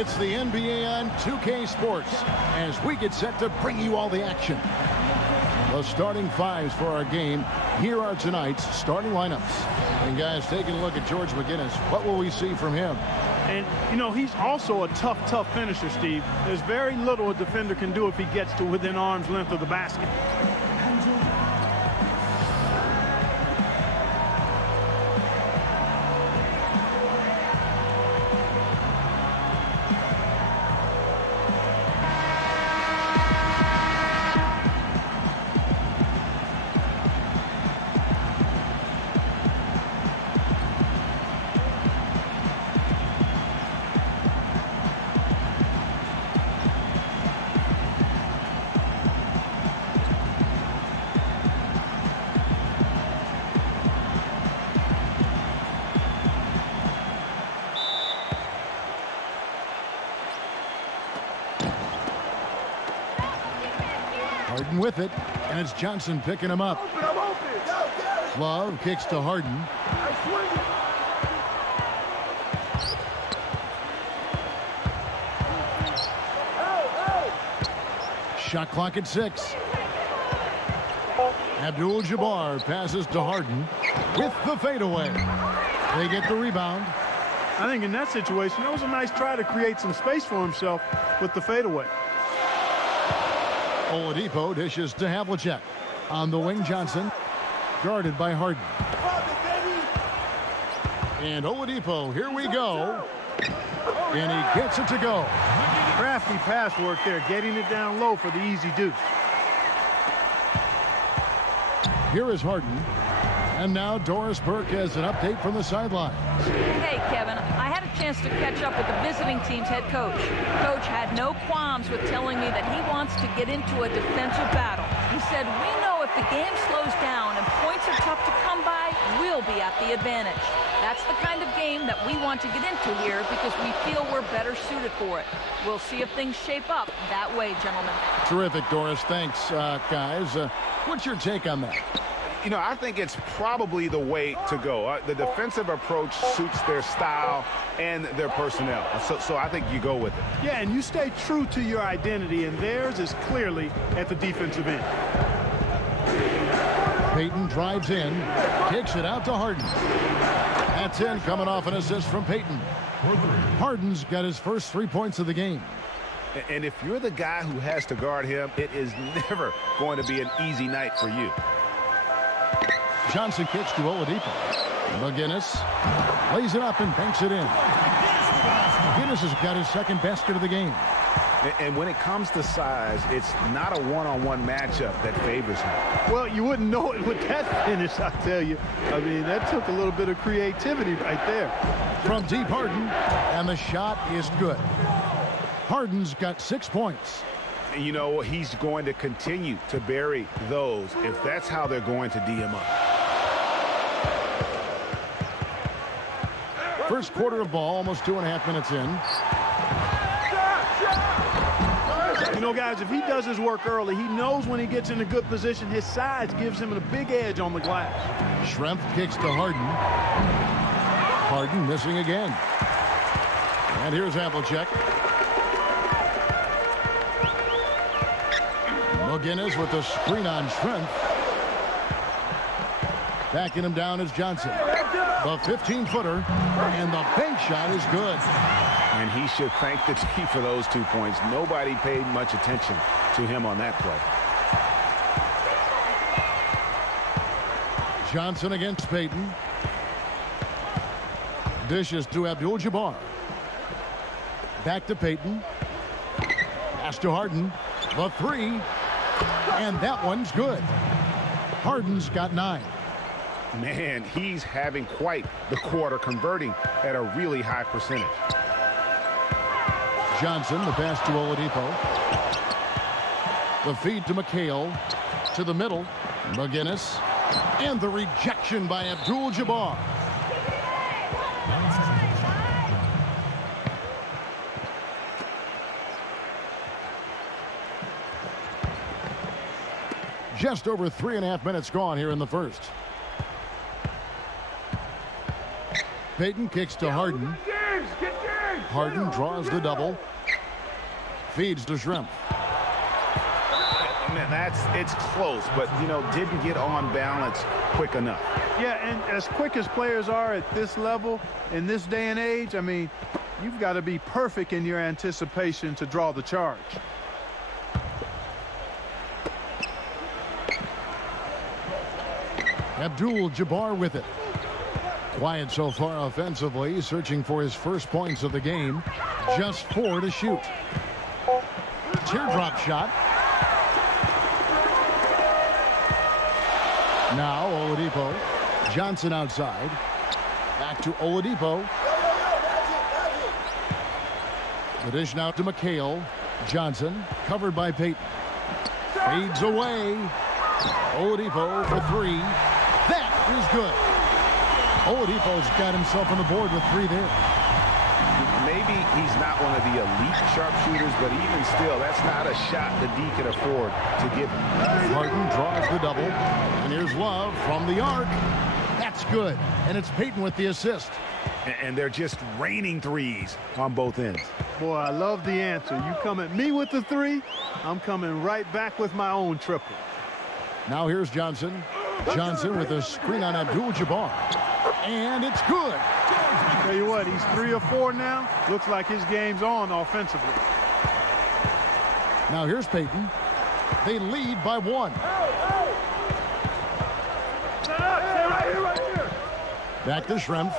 It's the NBA on 2K Sports as we get set to bring you all the action. The starting fives for our game. Here are tonight's starting lineups. And guys, taking a look at George McGinnis, what will we see from him? And, you know, he's also a tough finisher, Steve. There's very little a defender can do if he gets to within arm's length of the basket. Harden with it, and it's Johnson picking him up. Love kicks to Harden. Shot clock at 6. Abdul-Jabbar passes to Harden with the fadeaway. They get the rebound. I think in that situation, that was a nice try to create some space for himself with the fadeaway. Oladipo dishes to Havlicek. On the wing, Johnson, guarded by Harden. And Oladipo, here we go. And he gets it to go. Crafty pass work there, getting it down low for the easy deuce. Here is Harden. And now Doris Burke has an update from the sideline. Hey, Kevin, I had a chance to catch up with the visiting team's head coach. Coach had no qualms with telling me that he wants to get into a defensive battle. He said, we know if the game slows down and points are tough to come by, we'll be at the advantage. That's the kind of game that we want to get into here because we feel we're better suited for it. We'll see if things shape up that way, gentlemen. Terrific, Doris. Thanks, guys. What's your take on that? You know, I think it's probably the way to go. The defensive approach suits their style and their personnel. So I think you go with it. Yeah, and you stay true to your identity, and theirs is clearly at the defensive end. Payton drives in, kicks it out to Harden. That's in, coming off an assist from Payton. Harden's got his first 3 points of the game. And if you're the guy who has to guard him, it is never going to be an easy night for you. Johnson kicks to Oladipo. McGinnis lays it up and banks it in. McGinnis has got his second basket of the game. And when it comes to size, it's not a one-on-one matchup that favors him. Well, you wouldn't know it with that finish, I tell you. I mean, that took a little bit of creativity right there. From deep, Harden, and the shot is good. Harden's got 6 points. You know, he's going to continue to bury those if that's how they're going to D him up. First quarter of ball, almost 2.5 minutes in. You know, guys, if he does his work early, he knows when he gets in a good position, his size gives him a big edge on the glass. Schrempf kicks to Harden. Harden missing again. And here's Havlicek. McGinnis with the screen on Schrempf. Backing him down is Johnson. The 15-footer, and the bank shot is good. And he should thank the team for those 2 points. Nobody paid much attention to him on that play. Johnson against Payton. Dishes to Abdul-Jabbar. Back to Payton. Pass to Harden. The 3. And that one's good. Harden's got 9. Man, he's having quite the quarter, converting at a really high percentage. Johnson, the pass to Oladipo. The feed to McHale. To the middle. McGinnis. And the rejection by Abdul-Jabbar. Just over 3.5 minutes gone here in the first. Payton kicks to Harden. Harden draws the double. Feeds to Schrempf. Man, it's close, but, you know, didn't get on balance quick enough. Yeah, and as quick as players are at this level, in this day and age, I mean, you've got to be perfect in your anticipation to draw the charge. Abdul-Jabbar with it. Quiet so far offensively, searching for his first points of the game. Just 4 to shoot. Teardrop shot. Now Oladipo. Johnson outside. Back to Oladipo. The dish now to McHale. Johnson covered by Payton. Fades away. Oladipo for 3. That is good. Oladipo's got himself on the board with 3 there. Maybe he's not one of the elite sharpshooters, but even still, that's not a shot the D can afford to give him. Harden draws the double. And here's Love from the arc. That's good. And it's Payton with the assist. And they're just raining threes on both ends. Boy, I love the answer. You come at me with the 3, I'm coming right back with my own triple. Now here's Johnson. Johnson with a screen on Abdul-Jabbar. And it's good. Tell you what, he's 3 or 4 now. Looks like his game's on offensively. Now here's Payton. They lead by 1. Back to Schrempf.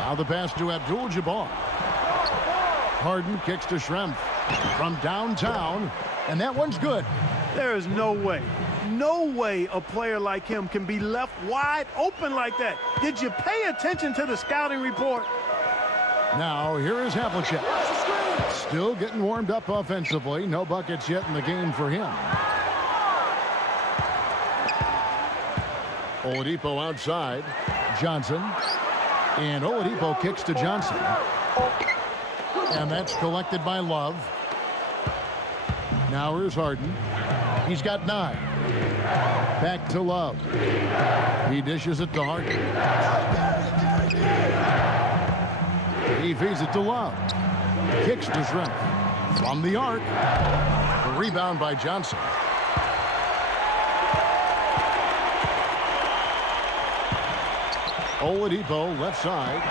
Now the pass to Abdul-Jabbar. Harden kicks to Schrempf from downtown. And that one's good. There is no way a player like him can be left wide open like that. Did you pay attention to the scouting report? Now here is Havlicek. Still getting warmed up offensively. No buckets yet in the game for him. Oladipo outside. Johnson. And Oladipo kicks to Johnson. And that's collected by Love. Now here's Harden. He's got 9. Back to Love. He dishes it to Harden. He feeds it to Love. Kicks to Schrempf. From the arc. The rebound by Johnson. Oladipo left side.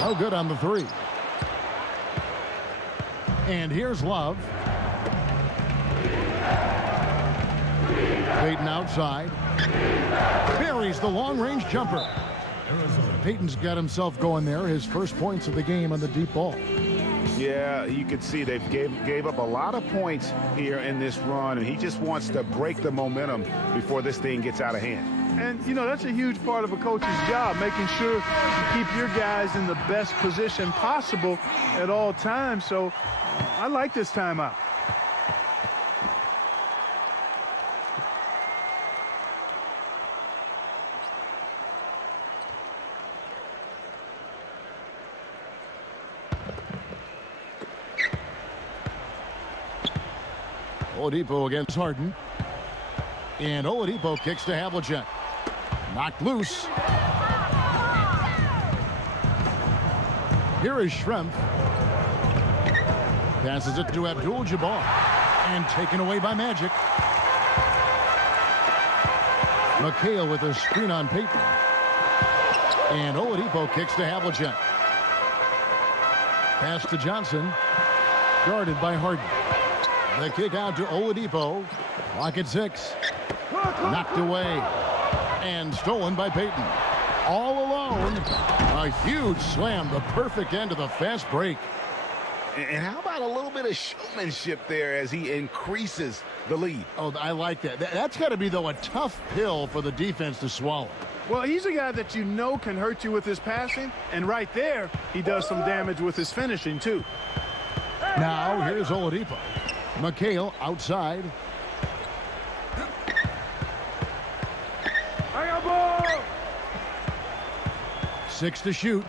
No good on the 3. And here's Love. Payton outside. Buries the long-range jumper. Payton's got himself going there. His first points of the game on the deep ball. Yeah, you can see they gave up a lot of points here in this run, and he just wants to break the momentum before this thing gets out of hand. And, you know, that's a huge part of a coach's job, making sure you keep your guys in the best position possible at all times. So I like this timeout. Oladipo against Harden. And Oladipo kicks to Havlicek. Knocked loose. Here is Schrempf. Passes it to Abdul-Jabbar. And taken away by Magic. McHale with a screen on Payton. And Oladipo kicks to Havlicek. Pass to Johnson. Guarded by Harden. The kick out to Oladipo. Clock at 6. Knocked away. And stolen by Payton. All alone. A huge slam. The perfect end of the fast break. And how about a little bit of showmanship there as he increases the lead? Oh, I like that. That's got to be, though, a tough pill for the defense to swallow. Well, he's a guy that you know can hurt you with his passing. And right there, he does some damage with his finishing, too. Now, here's Oladipo. McHale outside. I got ball. 6 to shoot.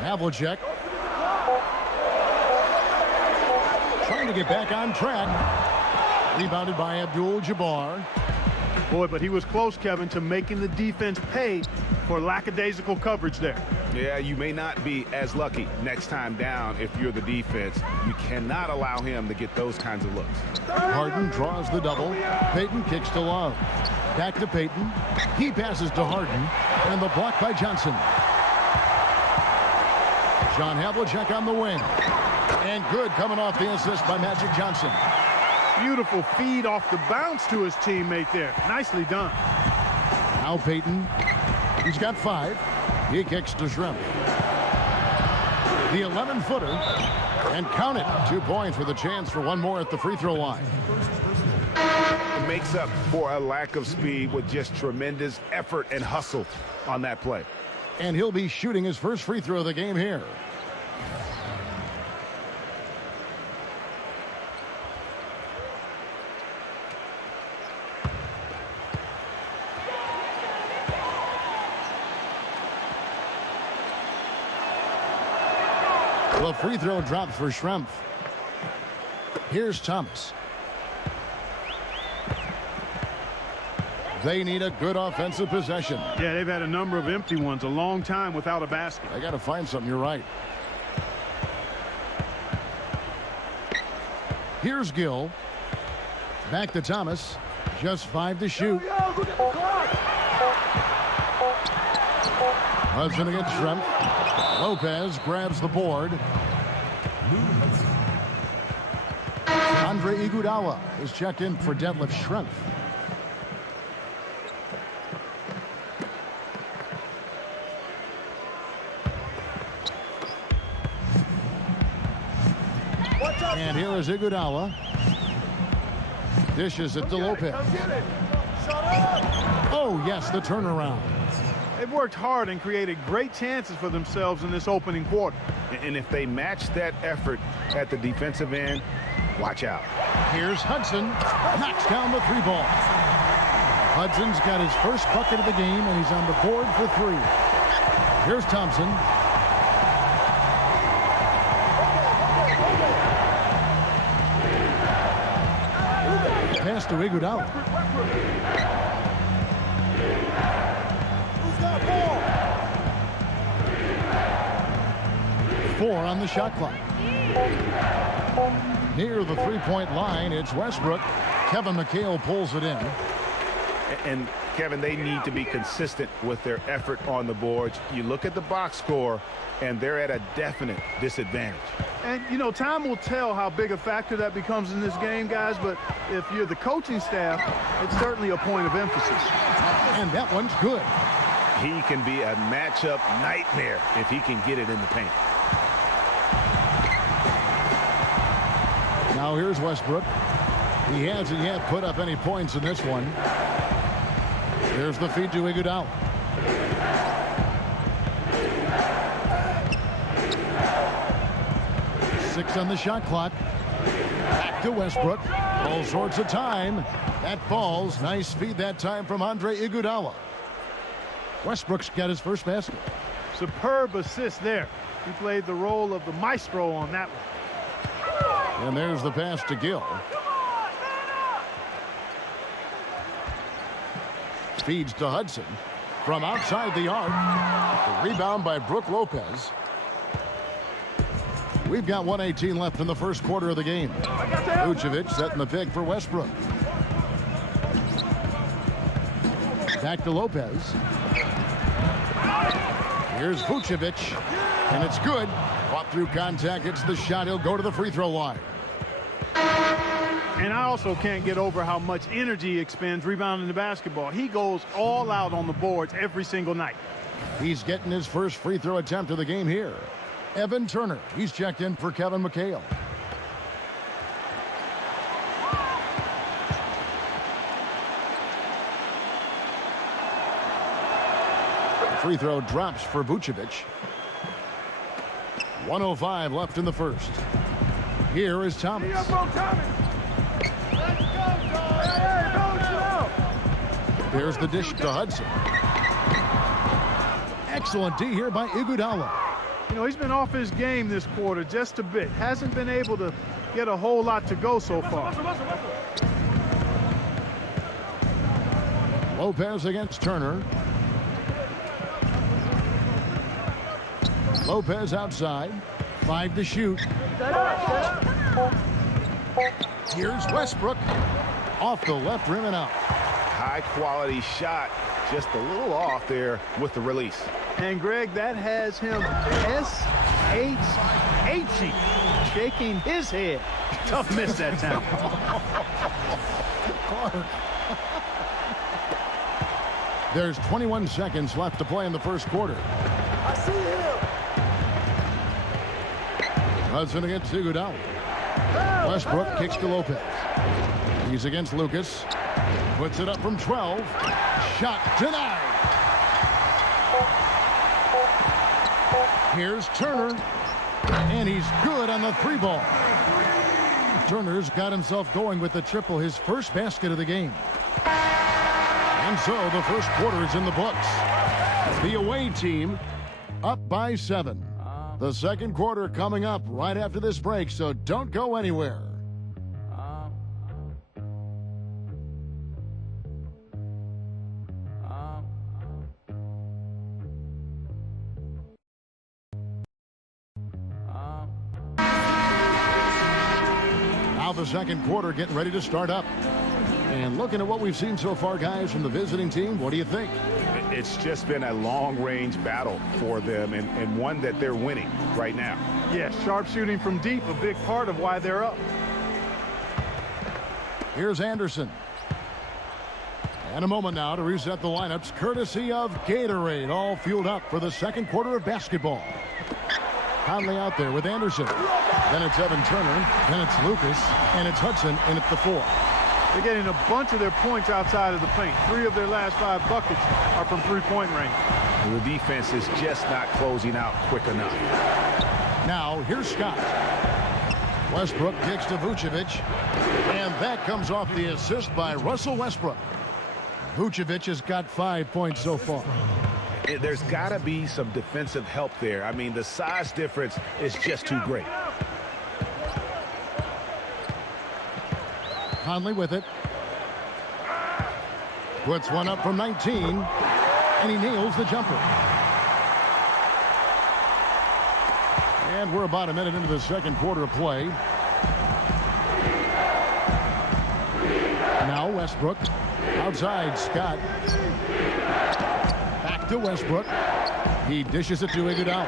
Havlicek. Trying to get back on track. Rebounded by Abdul-Jabbar. Boy, but he was close, Kevin, to making the defense pay for lackadaisical coverage there. Yeah, you may not be as lucky next time down if you're the defense. You cannot allow him to get those kinds of looks. Harden draws the double. Payton kicks to Love. Back to Payton. He passes to Harden. And the block by Johnson. John Havlicek on the wing. And good coming off the assist by Magic Johnson. Beautiful feed off the bounce to his teammate there. Nicely done. Now Payton. He's got 5. He kicks to Shrimp. The 11-footer. And count it. 2 points with a chance for one more at the free throw line. It makes up for a lack of speed with just tremendous effort and hustle on that play. And he'll be shooting his first free throw of the game here. The free throw drops for Schrempf. Here's Thomas. They need a good offensive possession. Yeah, they've had a number of empty ones, a long time without a basket. I got to find something. You're right. Here's Gill. Back to Thomas. Just 5 to shoot. Hudson against Schrempf. Lopez grabs the board. Andre Iguodala is checked in for Detlef Schrempf. And here is Iguodala. Dishes it to Lopez. Oh, yes, the turnaround. They've worked hard and created great chances for themselves in this opening quarter. And if they match that effort at the defensive end, watch out. Here's Hudson. Knocks down the 3-ball. Hudson's got his first bucket of the game, and he's on the board for 3. Here's Thompson. Pass to Iguodala. Who's got ball? 4 on the shot clock. Near the 3-point line, it's Westbrook. Kevin McHale pulls it in. And Kevin, they need to be consistent with their effort on the boards. You look at the box score, and they're at a definite disadvantage. And, you know, time will tell how big a factor that becomes in this game, guys, but if you're the coaching staff, it's certainly a point of emphasis. And that one's good. He can be a matchup nightmare if he can get it in the paint. Now here's Westbrook. He hasn't yet put up any points in this one. There's the feed to Iguodala. Six on the shot clock. Back to Westbrook. All sorts of time. That falls. Nice feed that time from Andre Iguodala. Westbrook's got his first basket. Superb assist there. He played the role of the maestro on that one. And there's the pass to Gill. Feeds to Hudson from outside the arc. The rebound by Brook Lopez. We've got 1:18 left in the first quarter of the game. Vucevic setting the pick for Westbrook. Back to Lopez. Here's Vucevic, and it's good. Fought through contact. It's the shot. He'll go to the free throw line. And I also can't get over how much energy he expends rebounding the basketball. He goes all out on the boards every single night. He's getting his first free throw attempt of the game here. Evan Turner. He's checked in for Kevin McHale. Free throw drops for Vucevic. 1:05 left in the first. Here is Thomas. There's the dish to Hudson. Excellent D here by Iguodala. You know, he's been off his game this quarter just a bit. Hasn't been able to get a whole lot to go so far. Lopez against Turner. Lopez outside. 5 to shoot. Here's Westbrook. Off the left rim and out. High quality shot. Just a little off there with the release. And Greg, that has him S-H-H-ing, shaking his head. Tough miss that time. There's 21 seconds left to play in the first quarter. I see him. Hudson against Iguodala. Westbrook kicks to Lopez. He's against Lucas. Puts it up from 12. Shot denied. Here's Turner. And he's good on the 3-ball. Turner's got himself going with the triple, his first basket of the game. And so the first quarter is in the books. The away team up by 7. The second quarter coming up right after this break, so don't go anywhere. Now the second quarter getting ready to start up. And looking at what we've seen so far, guys, from the visiting team, what do you think? It's just been a long-range battle for them and one that they're winning right now. Yeah, sharp shooting from deep, a big part of why they're up. Here's Anderson. And a moment now to reset the lineups, courtesy of Gatorade, all fueled up for the second quarter of basketball. Conley out there with Anderson. Then it's Evan Turner. Then it's Lucas. And it's Hudson in at the 4. They're getting a bunch of their points outside of the paint. 3 of their last 5 buckets are from three-point range. The defense is just not closing out quick enough. Now, here's Scott. Westbrook kicks to Vucevic. And that comes off the assist by Russell Westbrook. Vucevic has got 5 points so far. There's got to be some defensive help there. I mean, the size difference is just too great. Conley with it. Puts one up from 19. And he nails the jumper. And we're about a minute into the second quarter of play. Now Westbrook. Outside, Scott. Back to Westbrook. He dishes it to Iguodala.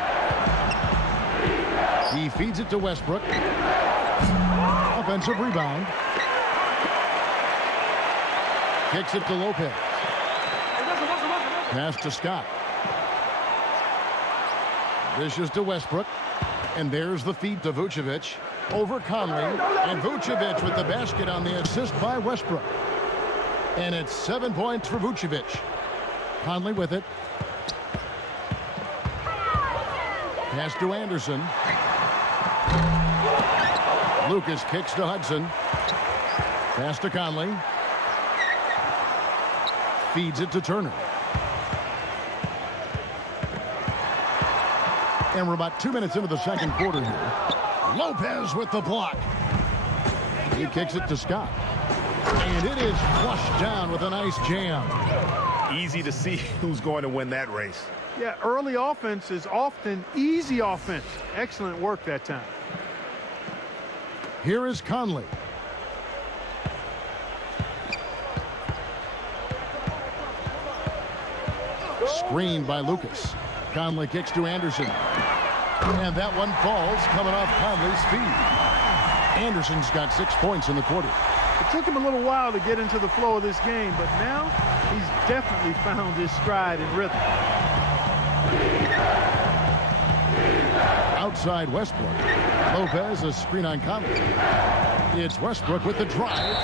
He feeds it to Westbrook. Offensive rebound. Kicks it to Lopez. Pass to Scott. Dishes to Westbrook. And there's the feed to Vucevic. Over Conley. And Vucevic with the basket on the assist by Westbrook. And it's 7 points for Vucevic. Conley with it. Pass to Anderson. Lucas kicks to Hudson. Pass to Conley. Feeds it to Turner. And we're about 2 minutes into the second quarter here. Lopez with the block. He kicks it to Scott. And it is flushed down with a nice jam. Easy to see who's going to win that race. Yeah, early offense is often easy offense. Excellent work that time. Here is Conley. Screened by Lucas. Conley kicks to Anderson. And that one falls coming off Conley's feet. Anderson's got 6 points in the quarter. It took him a little while to get into the flow of this game, but now he's definitely found his stride and rhythm. Outside Westbrook. Lopez, a screen on Conley. It's Westbrook with the drive.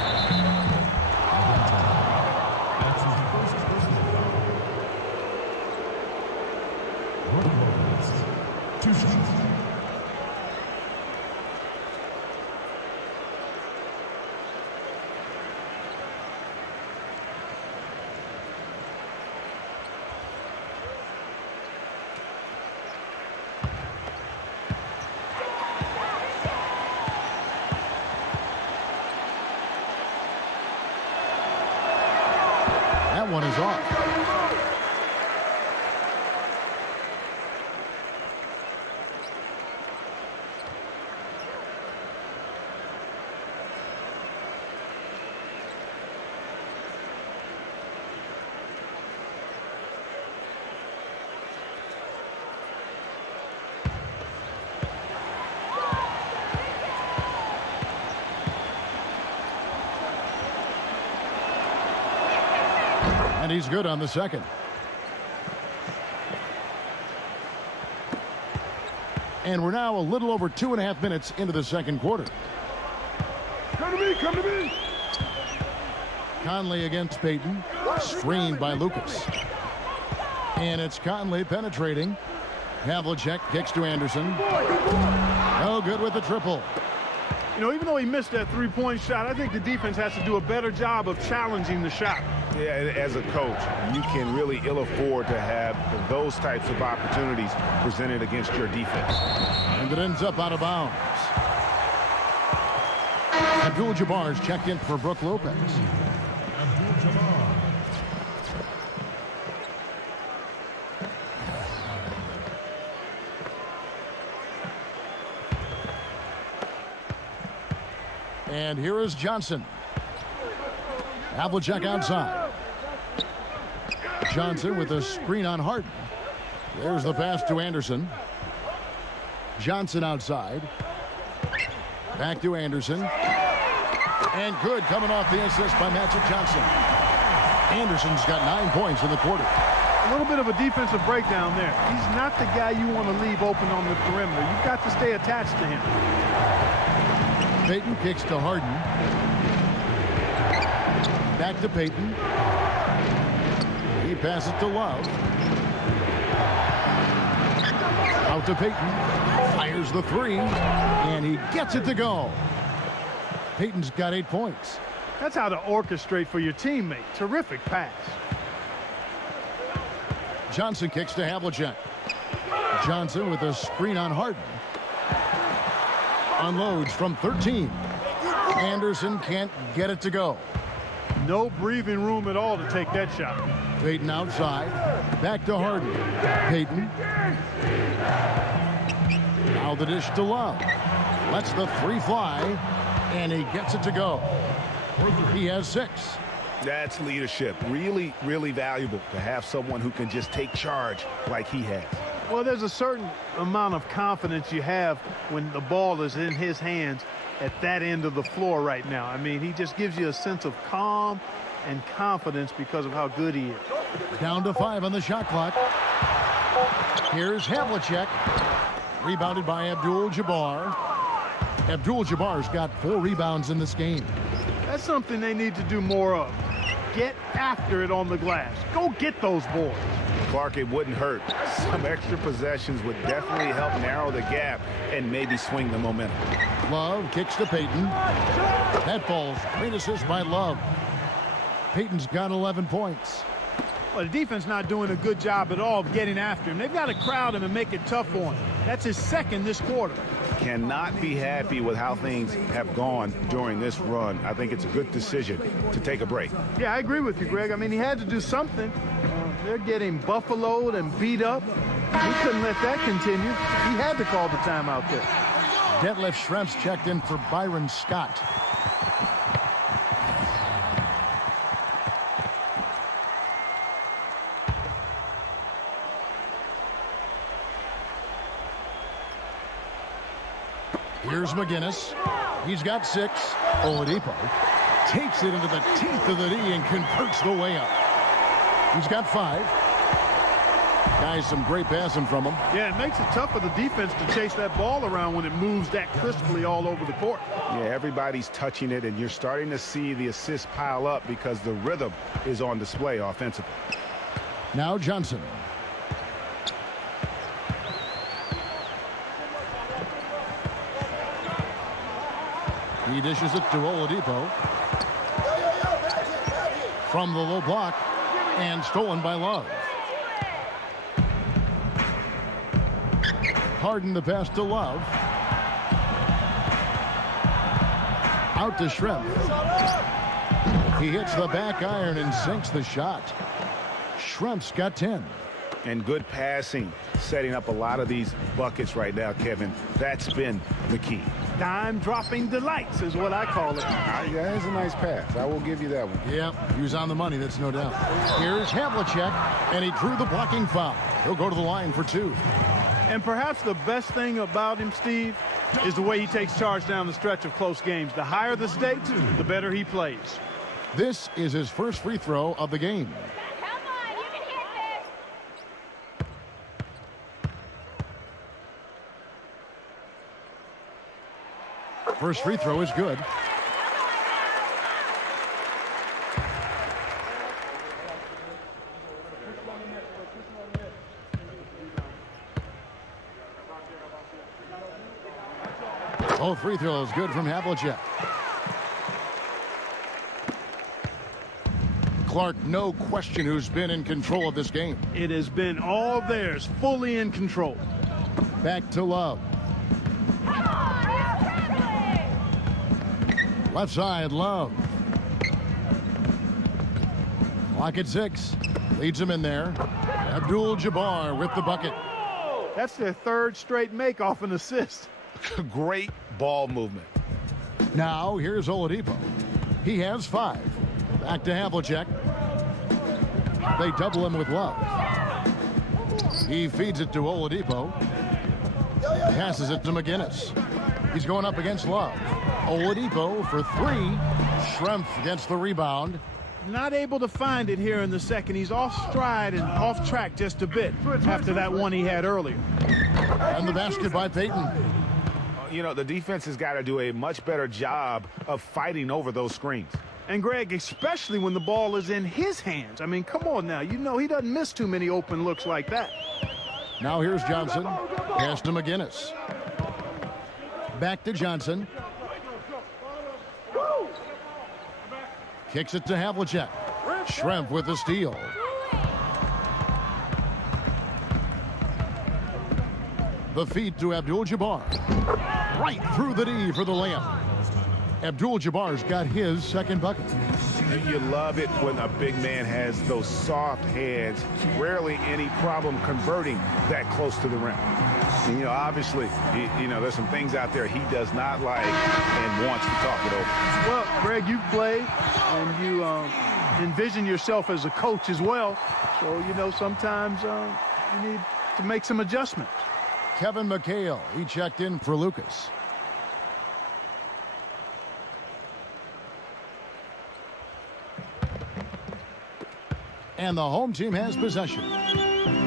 That one is And he's good on the second. And we're now a little over 2.5 minutes into the second quarter. Come to me, come to me. Conley against Payton. Screened by Lucas. And it's Conley penetrating. Havlicek kicks to Anderson. No good with the triple. You know, even though he missed that three-point shot, I think the defense has to do a better job of challenging the shot. Yeah, as a coach, you can really ill afford to have those types of opportunities presented against your defense. And it ends up out of bounds. Abdul-Jabbar's checked in for Brook Lopez. And here is Johnson. Havlicek outside. Johnson with a screen on Harden. There's the pass to Anderson. Johnson outside. Back to Anderson. And good coming off the assist by Magic Johnson. Anderson's got 9 points in the quarter. A little bit of a defensive breakdown there. He's not the guy you want to leave open on the perimeter. You've got to stay attached to him. Payton kicks to Harden. Back to Payton. He passes to Love. Out to Payton. Fires the three. And he gets it to go. Payton's got 8 points. That's how to orchestrate for your teammate. Terrific pass. Johnson kicks to Havlicek. Johnson with a screen on Harden. Unloads from 13. Anderson can't get it to go. No breathing room at all to take that shot. Payton outside. Back to Harden. Payton. Now the dish to Love. Lets the three fly. And he gets it to go. He has 6. That's leadership. Really, really valuable to have someone who can just take charge like he has. Well, there's a certain amount of confidence you have when the ball is in his hands at that end of the floor right now. I mean, he just gives you a sense of calm and confidence because of how good he is. Down to 5 on the shot clock. Here's Havlicek. Rebounded by Abdul-Jabbar. Abdul-Jabbar's got 4 rebounds in this game. That's something they need to do more of. Get after it on the glass. Go get those boards. Clark, it wouldn't hurt. Some extra possessions would definitely help narrow the gap and maybe swing the momentum. Love kicks to Payton. That falls. Great assist by Love. Payton's got 11 points. Well, the defense not doing a good job at all of getting after him. They've got to crowd him and make it tough on him. That's his second this quarter. Cannot be happy with how things have gone during this run. I think it's a good decision to take a break. Yeah, I agree with you, Greg. I mean, he had to do something. They're getting buffaloed and beat up. He couldn't let that continue. He had to call the timeout there. Detlef Schrempf's checked in for Byron Scott. Here's McGinnis. He's got 6. Oladipo takes it into the teeth of the D and converts the way up. He's got 5. Guys, some great passing from him. Yeah, it makes it tough for the defense to chase that ball around when it moves that crisply all over the court. Yeah, everybody's touching it, and you're starting to see the assists pile up because the rhythm is on display offensively. Now Johnson. He dishes it to Oladipo. From the low block. And stolen by Love. Harden the pass to Love. Out to Schrempf. He hits the back iron and sinks the shot. Schrempf's got 10. And good passing, setting up a lot of these buckets right now, Kevin. That's been the key. Dime-dropping delights is what I call it. Yeah, it's a nice pass. I will give you that one. Yep, he was on the money, that's no doubt. Here's Havlicek, and he drew the blocking foul. He'll go to the line for 2. And perhaps the best thing about him, Steve, is the way he takes charge down the stretch of close games. The higher the stakes, the better he plays. This is his first free throw of the game. First free throw is good. Both free throws good from Havlicek. Clark, no question who's been in control of this game. It has been all theirs, fully in control. Back to Love. Left side, Love. Clock at 6. Leads him in there. Abdul-Jabbar with the bucket. That's their third straight make off an assist. Great ball movement. Now here's Oladipo. He has 5. Back to Havlicek. They double him with Love. He feeds it to Oladipo. Passes it to McGinnis. He's going up against Love. Oladipo for 3. Schrempf gets the rebound. Not able to find it here in the second. He's off stride and off track just a bit after that one he had earlier. And the basket by Payton. You know, the defense has got to do a much better job of fighting over those screens. And Greg, especially when the ball is in his hands. I mean, come on now. You know he doesn't miss too many open looks like that. Now here's Johnson. Pass to McGinnis. Back to Johnson. Kicks it to Havlicek. Schrempf with the steal. The feed to Abdul-Jabbar. Right through the D for the layup. Abdul-Jabbar's got his second bucket. You love it when a big man has those soft hands. Rarely any problem converting that close to the rim. And, you know, obviously, you know, there's some things out there he does not like and wants to talk it over. Well, Greg, you've played and you envision yourself as a coach as well. So, you know, sometimes you need to make some adjustments. Kevin McHale, he checked in for Lucas. And the home team has possession.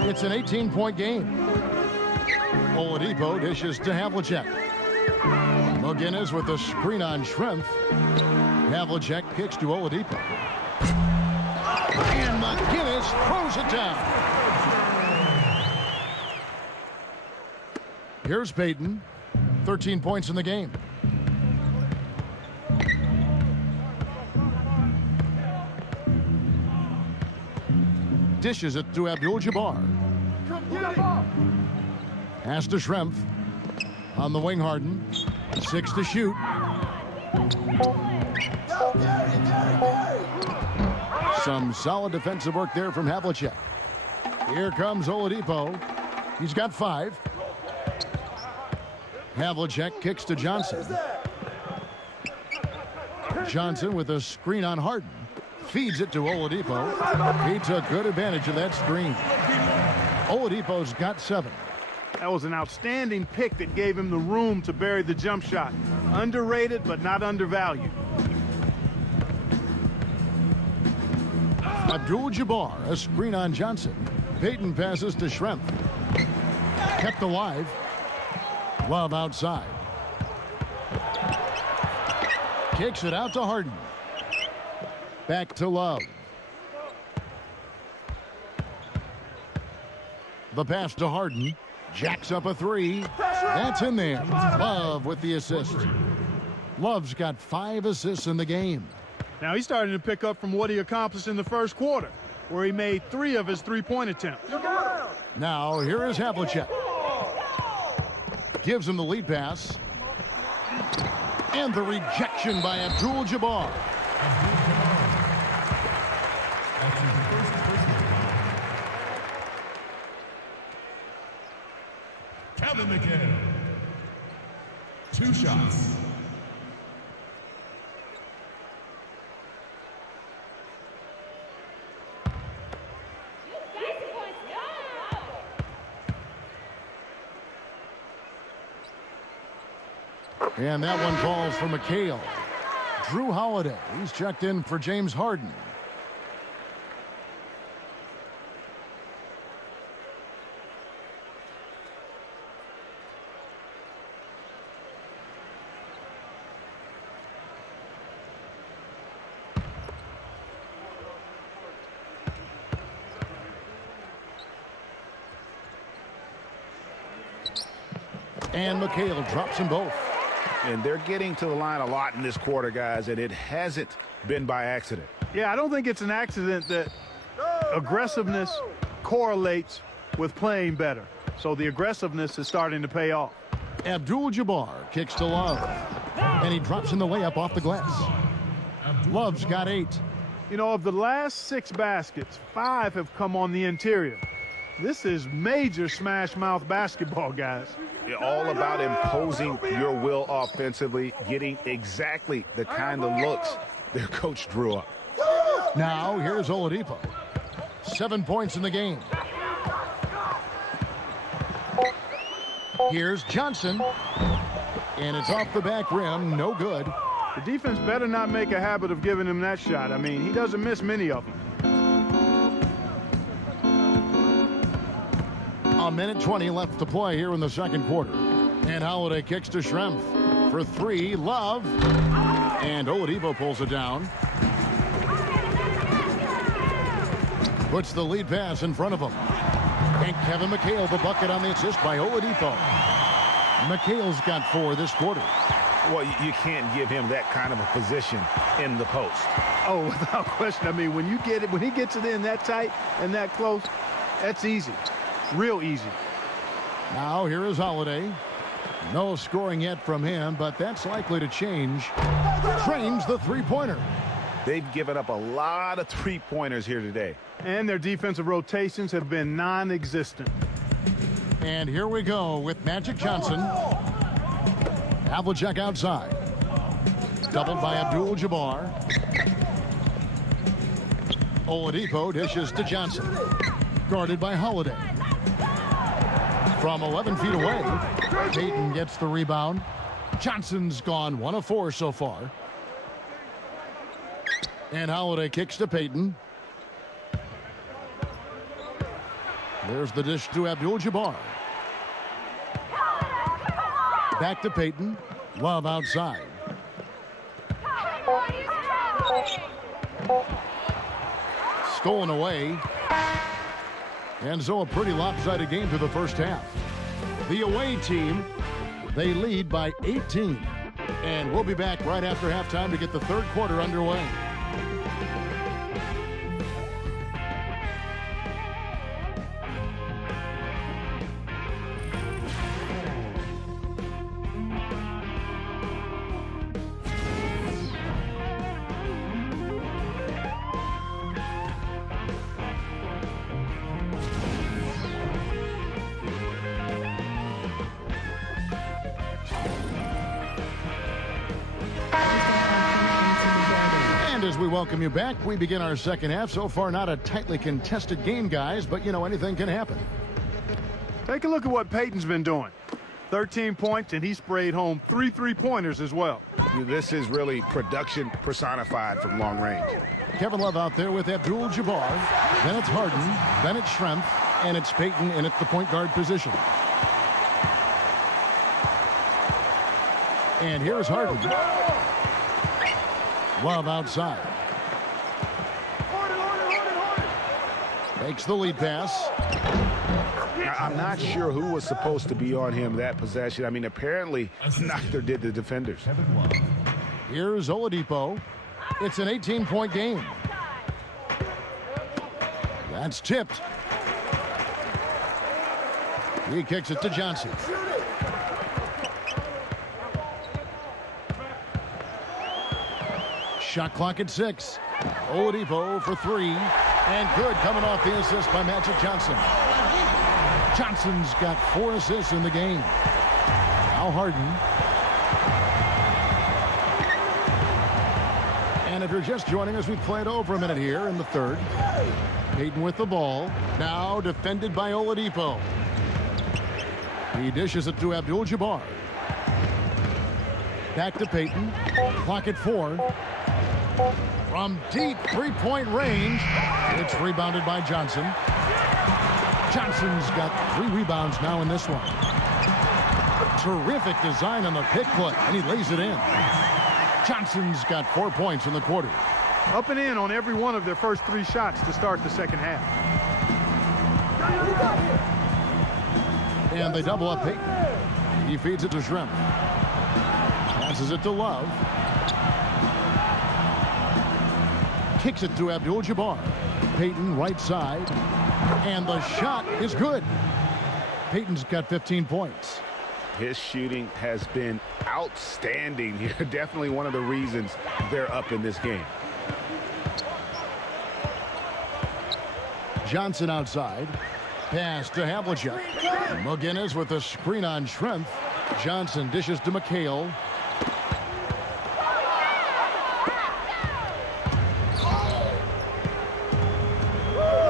It's an 18-point game. Oladipo dishes to Havlicek. McGinnis with the screen on Schrempf. Havlicek kicks to Oladipo. And McGinnis throws it down. Here's Payton. 13 points in the game. Dishes it to Abdul-Jabbar. Pass to Schrempf. On the wing, Harden. 6 to shoot. Some solid defensive work there from Havlicek. Here comes Oladipo. He's got 5. Havlicek kicks to Johnson. Johnson with a screen on Harden. Feeds it to Oladipo. He took good advantage of that screen. Oladipo's got 7. That was an outstanding pick that gave him the room to bury the jump shot. Underrated, but not undervalued. Abdul-Jabbar, a screen on Johnson. Payton passes to Schrempf. Kept alive. Love outside. Kicks it out to Harden. Back to Love. The pass to Harden. Jacks up a 3. That's in there. Love with the assist. Love's got 5 assists in the game. Now he's starting to pick up from what he accomplished in the first quarter, where he made 3 of his three-point attempts. Now here is Havlicek. Gives him the lead pass. And the rejection by Abdul-Jabbar. Kevin McHale. 2 shots. And that one falls for McHale. Drew Holiday, he's checked in for James Harden. And McHale drops them both. And they're getting to the line a lot in this quarter, guys, and it hasn't been by accident. Yeah, I don't think it's an accident that aggressiveness correlates with playing better. So the aggressiveness is starting to pay off. Abdul-Jabbar kicks to Love. And he drops in the layup off the glass. Love's got 8. You know, of the last 6 baskets, 5 have come on the interior. This is major smash mouth basketball, guys. All about imposing your will offensively, getting exactly the kind of looks their coach drew up. Now here's Oladipo. 7 points in the game. Here's Johnson. And it's off the back rim. No good. The defense better not make a habit of giving him that shot. I mean, he doesn't miss many of them. A minute 20 left to play here in the second quarter. And Holiday kicks to Schrempf. For 3, Love. And Oladipo pulls it down. Puts the lead pass in front of him. And Kevin McHale, the bucket on the assist by Oladipo. McHale's got 4 this quarter. Well, you can't give him that kind of a position in the post. Oh, without question. I mean, when he gets it in that tight and that close, that's easy. Real easy. Now here is Holiday. No scoring yet from him, but that's likely to change. Trains the three-pointer. They've given up a lot of three-pointers here today. And their defensive rotations have been non-existent. And here we go with Magic Johnson. Havlicek outside. Doubled by Abdul-Jabbar. Oladipo dishes to Johnson. Guarded by Holiday. From 11 feet away, Payton gets the rebound. Johnson's gone 1 of 4 so far. And Holiday kicks to Payton. There's the dish to Abdul-Jabbar. Back to Payton. Love outside. Stolen away. And so a pretty lopsided game through the first half. The away team, they lead by 18. And we'll be back right after halftime to get the third quarter underway. As we welcome you back, we begin our second half. So far, not a tightly contested game, guys, but, you know, anything can happen. Take a look at what Payton's been doing. 13 points, and he sprayed home 3 three-pointers as well. This is really production personified from long range. Kevin Love out there with Abdul-Jabbar. Then it's Harden. Then it's Schrempf. And it's Payton in at the point guard position. And here's Harden. Love outside. Makes the lead pass. I'm not sure who was supposed to be on him that possession. I mean, apparently neither did the defenders. Here's Oladipo. It's an 18-point game. That's tipped. He kicks it to Johnson. Shot clock at 6. Oladipo for 3. And good, coming off the assist by Magic Johnson. Johnson's got 4 assists in the game. Now Harden. And if you're just joining us, we played over a minute here in the third. Payton with the ball. Now defended by Oladipo. He dishes it to Abdul-Jabbar. Back to Payton. Clock at 4. From deep three-point range, it's rebounded by Johnson. Johnson's got 3 rebounds now in this one. Terrific design on the pick play, and he lays it in. Johnson's got 4 points in the quarter. Up and in on every one of their first 3 shots to start the second half. And they double up Payton. He feeds it to Shrimp. Passes it to Love. Kicks it to Abdul-Jabbar. Payton right side. And the shot is good. Payton's got 15 points. His shooting has been outstanding here. Definitely one of the reasons they're up in this game. Johnson outside. Pass to Havlicek. McGinnis with the screen on Shrimp. Johnson dishes to McHale.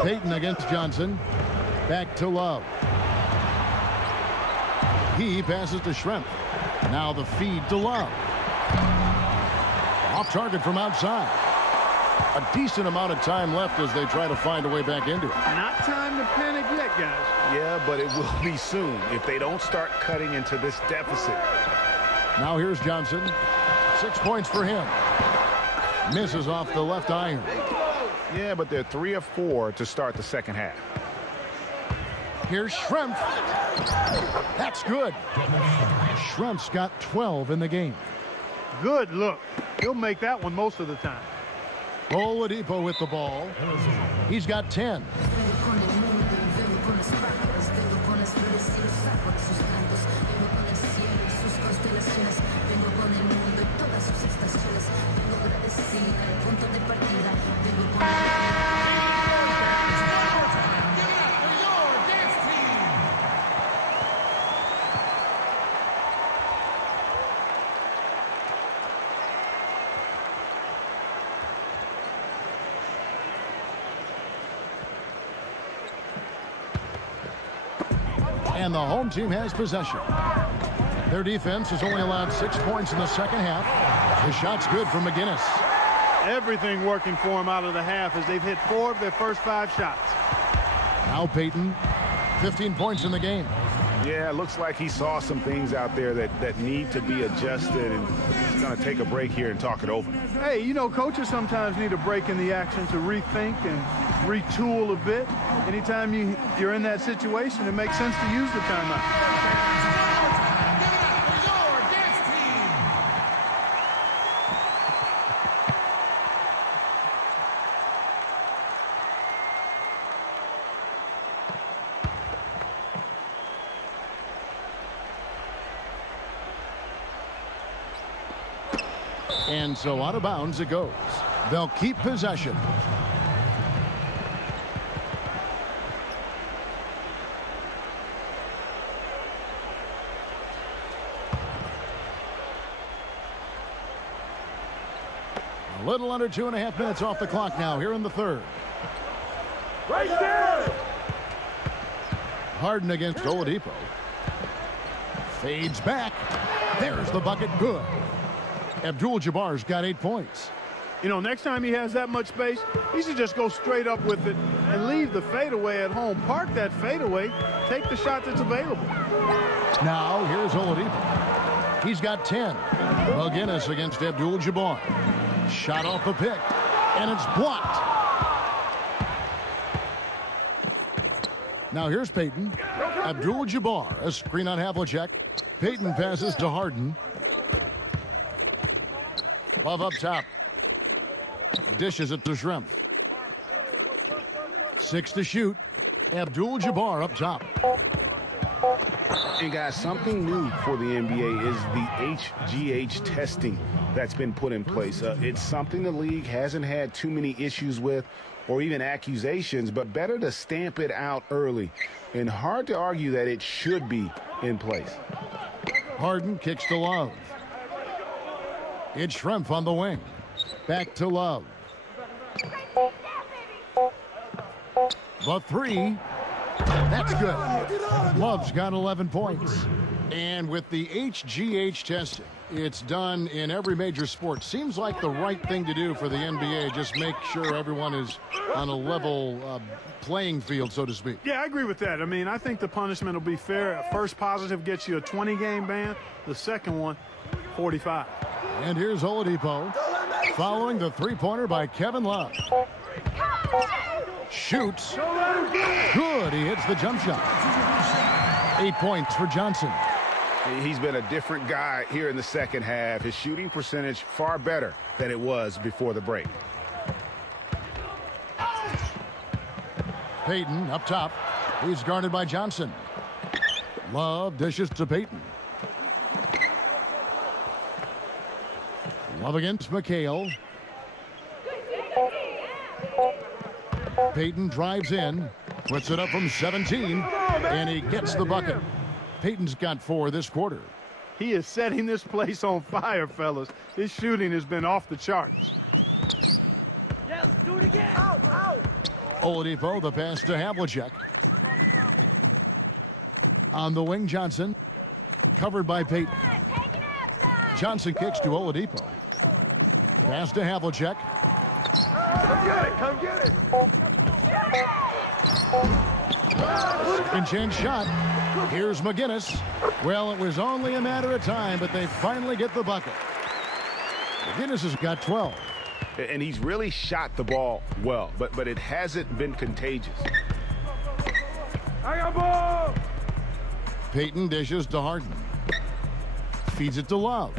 Payton against Johnson. Back to Love. He passes to Shrimp. Now the feed to Love. Off target from outside. A decent amount of time left as they try to find a way back into it. Not time to panic yet, guys. Yeah, but it will be soon if they don't start cutting into this deficit. Now here's Johnson. 6 points for him. Misses off the left iron. Yeah, but they're 3 of 4 to start the second half. Here's Shrimp. That's good. Shrimp's got 12 in the game. Good look. He'll make that one most of the time. Oladipo with the ball. He's got 10. And the home team has possession. Their defense has only allowed 6 points in the second half. The shot's good from McGinnis. Everything working for him out of the half as they've hit 4 of their first 5 shots. Now Payton, 15 points in the game. Yeah, it looks like he saw some things out there that need to be adjusted, and he's going to take a break here and talk it over. Hey, you know, coaches sometimes need a break in the action to rethink and retool a bit. Anytime you're in that situation, it makes sense to use the timeout. And so out of bounds it goes. They'll keep possession. A little under 2.5 minutes off the clock now here in the third. Right there! Harden against Oladipo. Fades back. There's the bucket. Good. Abdul-Jabbar's got 8 points. You know, next time he has that much space, he should just go straight up with it and leave the fadeaway at home. Park that fadeaway. Take the shot that's available. Now here's Oladipo. He's got 10. McGinnis against Abdul-Jabbar. Shot off the pick. And it's blocked. Now here's Payton. Abdul-Jabbar, a screen on Havlicek. Payton passes to Harden. Love up top. Dishes it to Shrimp. 6 to shoot. Abdul-Jabbar up top. And guys, something new for the NBA is the HGH testing that's been put in place. It's something the league hasn't had too many issues with or even accusations, but better to stamp it out early. And hard to argue that it should be in place. Harden kicks to Love. It's Shrimp on the wing. Back to Love. The three. That's good. Love's got 11 points. And with the HGH testing, it's done in every major sport. Seems like the right thing to do for the NBA. Just make sure everyone is on a level playing field, so to speak. Yeah, I agree with that. I mean, I think the punishment will be fair. First positive gets you a 20-game ban. The second one, 45. And here's Oladipo following the three-pointer by Kevin Love. Shoots. Good. He hits the jump shot. 8 points for Johnson. He's been a different guy here in the second half. His shooting percentage far better than it was before the break. Payton up top. He's guarded by Johnson. Love dishes to Payton. Love against McHale. Payton drives in, puts it up from 17, and he gets the bucket. Payton's got 4 this quarter. He is setting this place on fire, fellas. His shooting has been off the charts. Yeah, let's do it again. Out, out. Oladipo, the pass to Havlicek. On the wing, Johnson. Covered by Payton. Johnson kicks to Oladipo. Pass to Havlicek. Come get it, come get it. Second chance shot. Here's McGinnis. Well, it was only a matter of time, but they finally get the bucket. McGinnis has got 12. And he's really shot the ball well, but it hasn't been contagious. I got ball. Payton dishes to Harden. Feeds it to Love.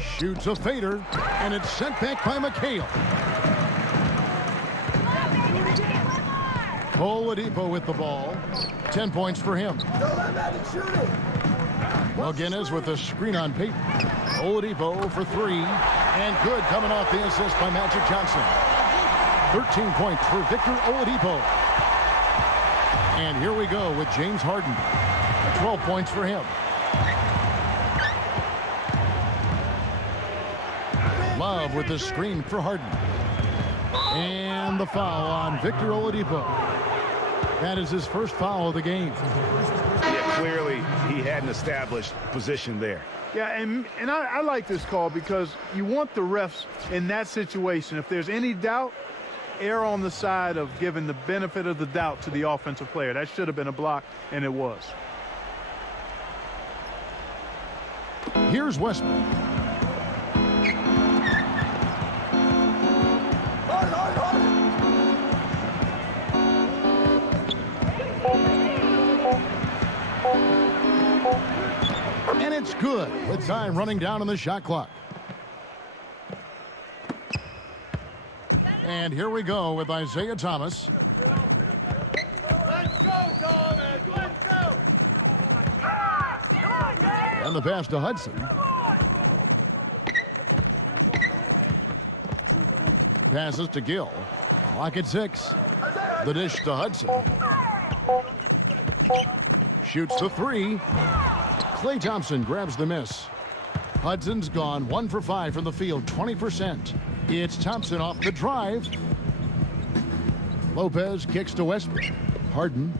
Shoots a fader, and it's sent back by McHale. Oladipo with the ball. 10 points for him. McGinnis with a screen on Payton. Oladipo for 3. And good coming off the assist by Magic Johnson. 13 points for Victor Oladipo. And here we go with James Harden. 12 points for him. Love with the screen for Harden. And the foul on Victor Oladipo. That is his first foul of the game. Yeah, clearly he hadn't established position there. Yeah, and I like this call because you want the refs in that situation. If there's any doubt, err on the side of giving the benefit of the doubt to the offensive player. That should have been a block, and it was. Here's Westbrook. And it's good with time running down on the shot clock. And here we go with Isaiah Thomas. Let's go, Thomas. Let's go. And the pass to Hudson. Passes to Gill. Clock at 6. The dish to Hudson. Shoots the 3. Klay Thompson grabs the miss. Hudson's gone 1 for 5 from the field, 20%. It's Thompson off the drive. Lopez kicks to Westbrook. Harden.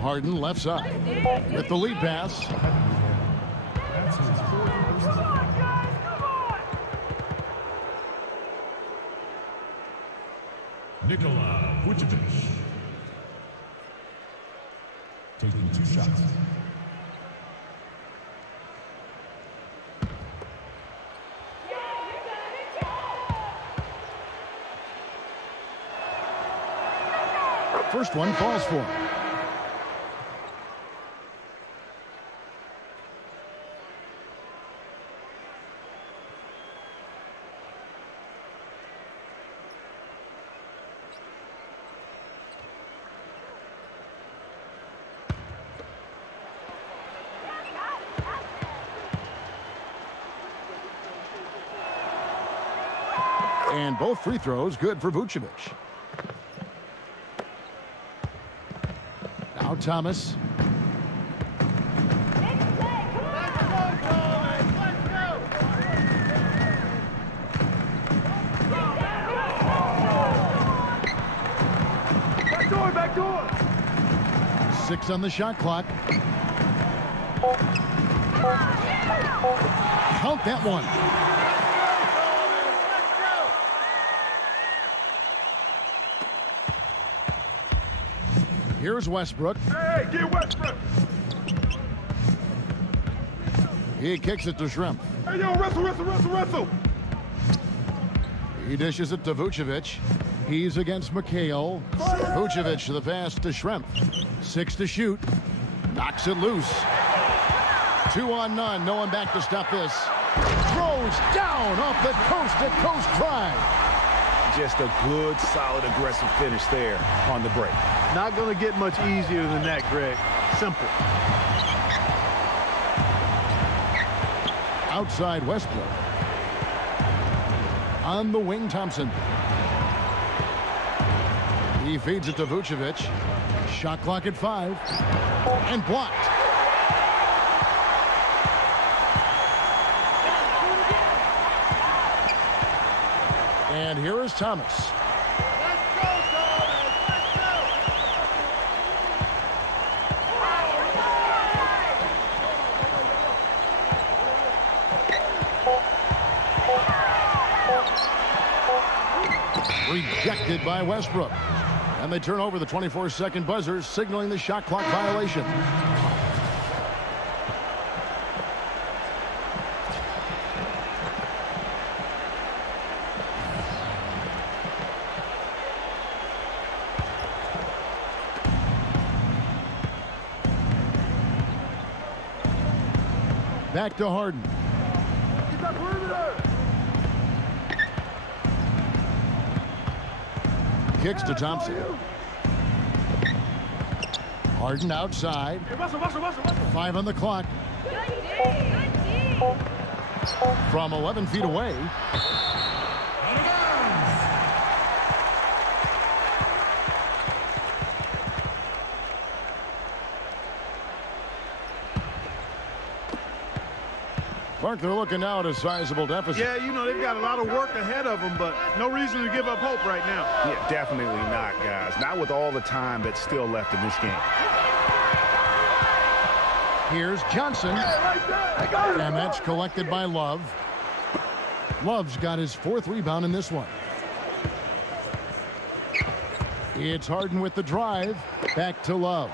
Harden left side with the lead pass. That's his 4th. Nikola Vucevic taking 2 shots. First one falls for him. And both free throws good for Vucevic. Now Thomas. Back door. 6 on the shot clock. Count that one. Here's Westbrook. Hey, get Westbrook. He kicks it to Shrimp. Hey, yo, wrestle. He dishes it to Vucevic. He's against McHale. Vucevic the pass to Schrempf. 6 to shoot. Knocks it loose. 2 on none. No one back to stop this. Throws down off the coast-to-coast drive. Just a good, solid, aggressive finish there on the break. Not going to get much easier than that, Greg. Simple. Outside Westbrook. On the wing, Thompson. He feeds it to Vucevic. Shot clock at 5. And blocked. And here is Thomas. Let's go, Thomas. Let's go. Rejected by Westbrook. And they turn over the 24-second buzzer, signaling the shot clock violation. Back to Harden. Get that perimeter. Kicks to Thompson. Harden outside. Hey, Russell. 5 on the clock. From 11 feet away. Mark, they're looking now at a sizable deficit. Yeah, you know, they've got a lot of work ahead of them, but no reason to give up hope right now. Yeah, definitely not, guys. Not with all the time that's still left in this game. Here's Johnson. And that's collected by Love. Love's got his 4th rebound in this one. It's Harden with the drive. Back to Love.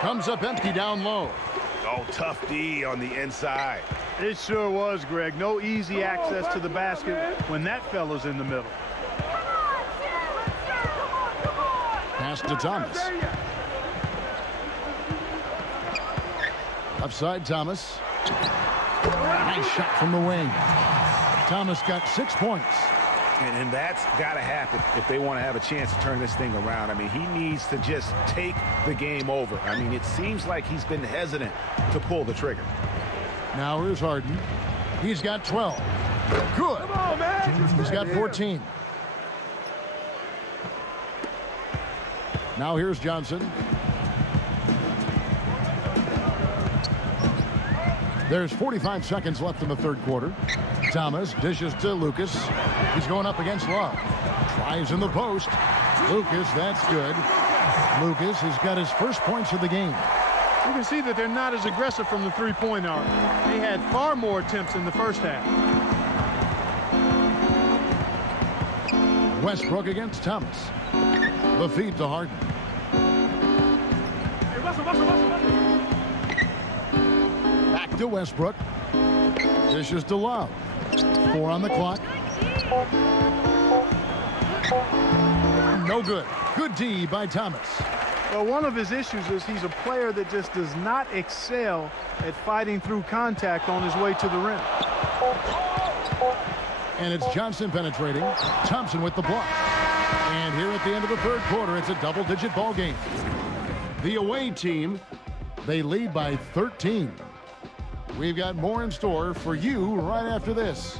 Comes up empty down low. Oh, tough D on the inside. It sure was, Greg. No easy access to the basket when that fella's in the middle. Pass to Thomas. Upside Thomas. Nice shot from the wing. Thomas got 6 points. And that's got to happen if they want to have a chance to turn this thing around. I mean, he needs to just take the game over. I mean, it seems like he's been hesitant to pull the trigger. Now here's Harden. He's got 12. Good. Come on, man. He's got 14. Now here's Johnson. There's 45 seconds left in the 3rd quarter. Thomas dishes to Lucas. He's going up against Love. Tries in the post. Lucas, that's good. Lucas has got his first points of the game. You can see that they're not as aggressive from the three-point arc. They had far more attempts in the first half. Westbrook against Thomas. The feed to Harden. Hey, Russell. Back to Westbrook. Dishes to Love. 4 on the clock. No good. Good D by Thomas. Well, one of his issues is he's a player that just does not excel at fighting through contact on his way to the rim. And it's Johnson penetrating. Thompson with the block. And here at the end of the 3rd quarter, it's a double-digit ball game. The away team, they lead by 13. We've got more in store for you right after this.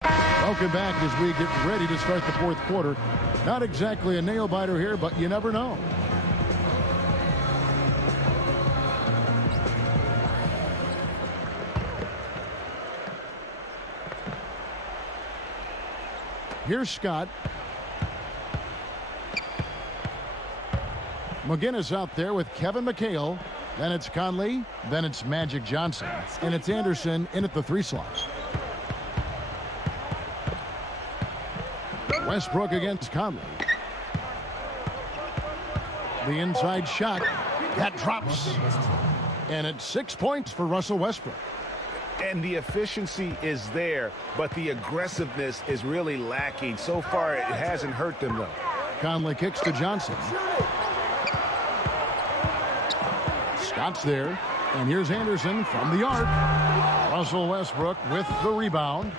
Welcome back as we get ready to start the 4th quarter. Not exactly a nail-biter here, but you never know. Here's Scott. McGinnis out there with Kevin McHale. Then it's Conley. Then it's Magic Johnson. And it's Anderson in at the 3 slot. Westbrook against Conley. The inside shot. That drops. And it's 6 points for Russell Westbrook. And the efficiency is there, but the aggressiveness is really lacking. So far, it hasn't hurt them, though. Conley kicks to Johnson. Scott's there. And here's Anderson from the arc. Russell Westbrook with the rebound.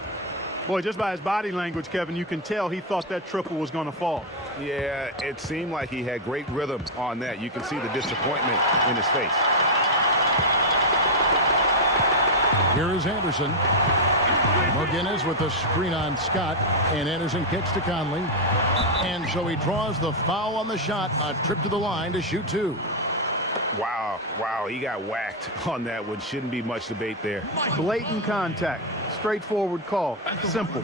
Boy, just by his body language, Kevin, you can tell he thought that triple was going to fall. Yeah, it seemed like he had great rhythm on that. You can see the disappointment in his face. Here is Anderson. McGinnis with the screen on Scott. And Anderson kicks to Conley. And so he draws the foul on the shot. A trip to the line to shoot two. Wow, he got whacked on that one. Shouldn't be much debate there. Blatant contact. Straightforward call. Simple.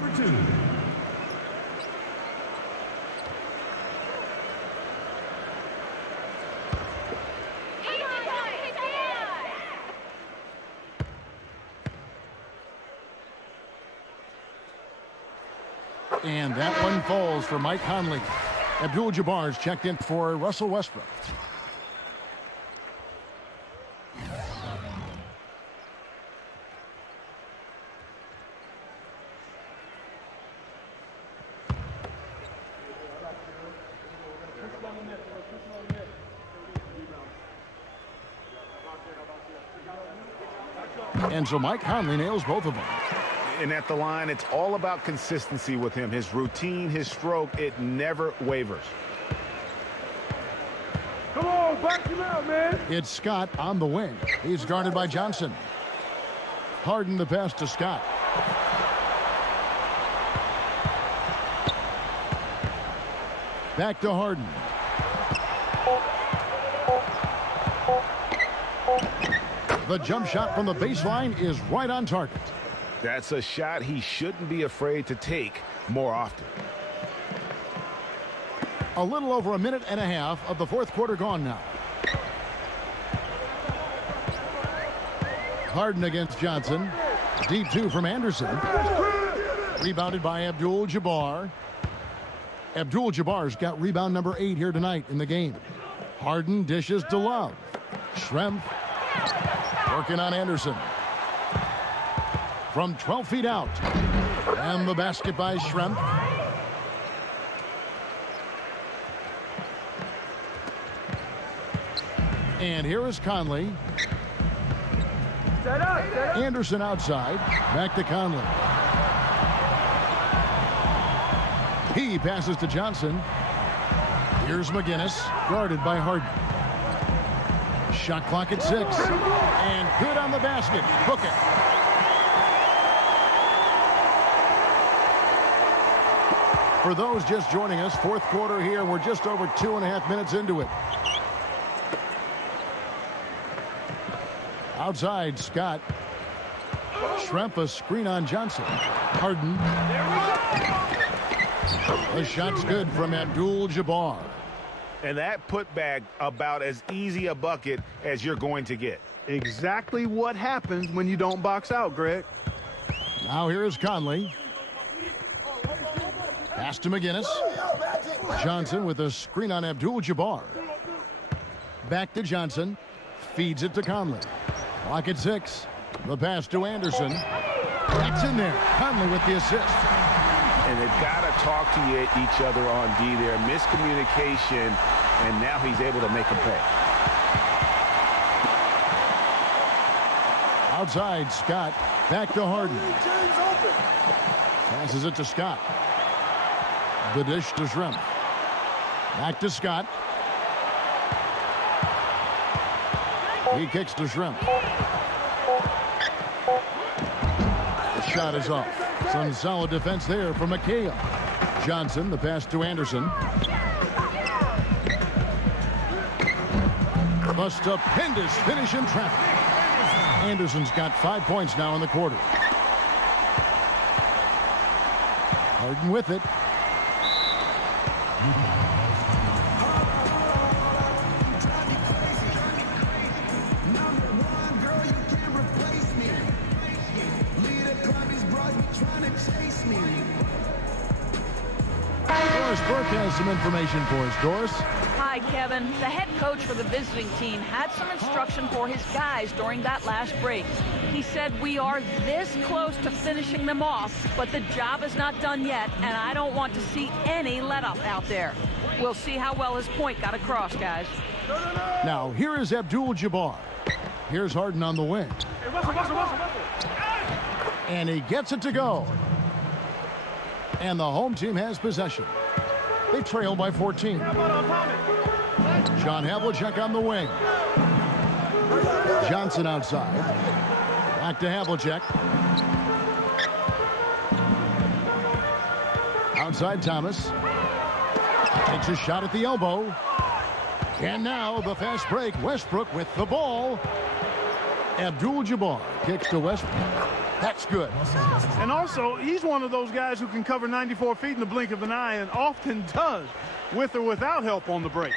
And that one falls for Mike Conley. Abdul-Jabbar's checked in for Russell Westbrook. And so Mike Conley nails both of them. And at the line, it's all about consistency with him. His routine, his stroke, it never wavers. Come on, back him out, man. It's Scott on the wing. He's guarded by Johnson. Harden the pass to Scott. Back to Harden. The jump shot from the baseline is right on target. That's a shot he shouldn't be afraid to take more often. A little over a minute and a half of the fourth quarter gone now. Harden against Johnson. Deep two from Anderson. Rebounded by Abdul-Jabbar. Abdul-Jabbar's got rebound number 8 here tonight in the game. Harden dishes to Love. Schrempf working on Anderson. From 12 feet out. And the basket by Schrempf. And here is Conley. Anderson outside. Back to Conley. He passes to Johnson. Here's McGinnis, guarded by Harden. Shot clock at 6. And good on the basket. Book it. For those just joining us, fourth quarter here. We're just over 2.5 minutes into it. Outside, Scott. Schrempf, a screen on Johnson. Harden. The shot's good from Abdul-Jabbar. And that putback about as easy a bucket as you're going to get. Exactly what happens when you don't box out, Greg. Now here's Conley. Pass to McGinnis. Johnson with a screen on Abdul-Jabbar. Back to Johnson. Feeds it to Conley. Clock at 6. The pass to Anderson. That's in there. Conley with the assist. And they've got to talk to each other on D there. Miscommunication, and now he's able to make them pay. Outside, Scott. Back to Harden. Passes it to Scott. The dish to Schrempf. Back to Scott. He kicks to Schrempf. The shot is off. Some solid defense there from McHale. Johnson, the pass to Anderson. A stupendous finish in traffic. Anderson's got 5 points now in the quarter. Harden with it. Doris Burke has some information for us. Doris? Hi, right, Kevin. The head coach for the visiting team had some instruction for his guys during that last break. He said, we are this close to finishing them off, but the job is not done yet, and I don't want to see any let-up out there. We'll see how well his point got across, guys. Now, here is Abdul-Jabbar. Here's Harden on the wing. And he gets it to go. And the home team has possession. They trail by 14. John Havlicek on the wing. Johnson outside. Back to Havlicek. Outside Thomas. Takes a shot at the elbow. And now the fast break. Westbrook with the ball. Abdul-Jabbar kicks to Westbrook. That's good. And also, he's one of those guys who can cover 94 feet in the blink of an eye and often does, with or without help on the break.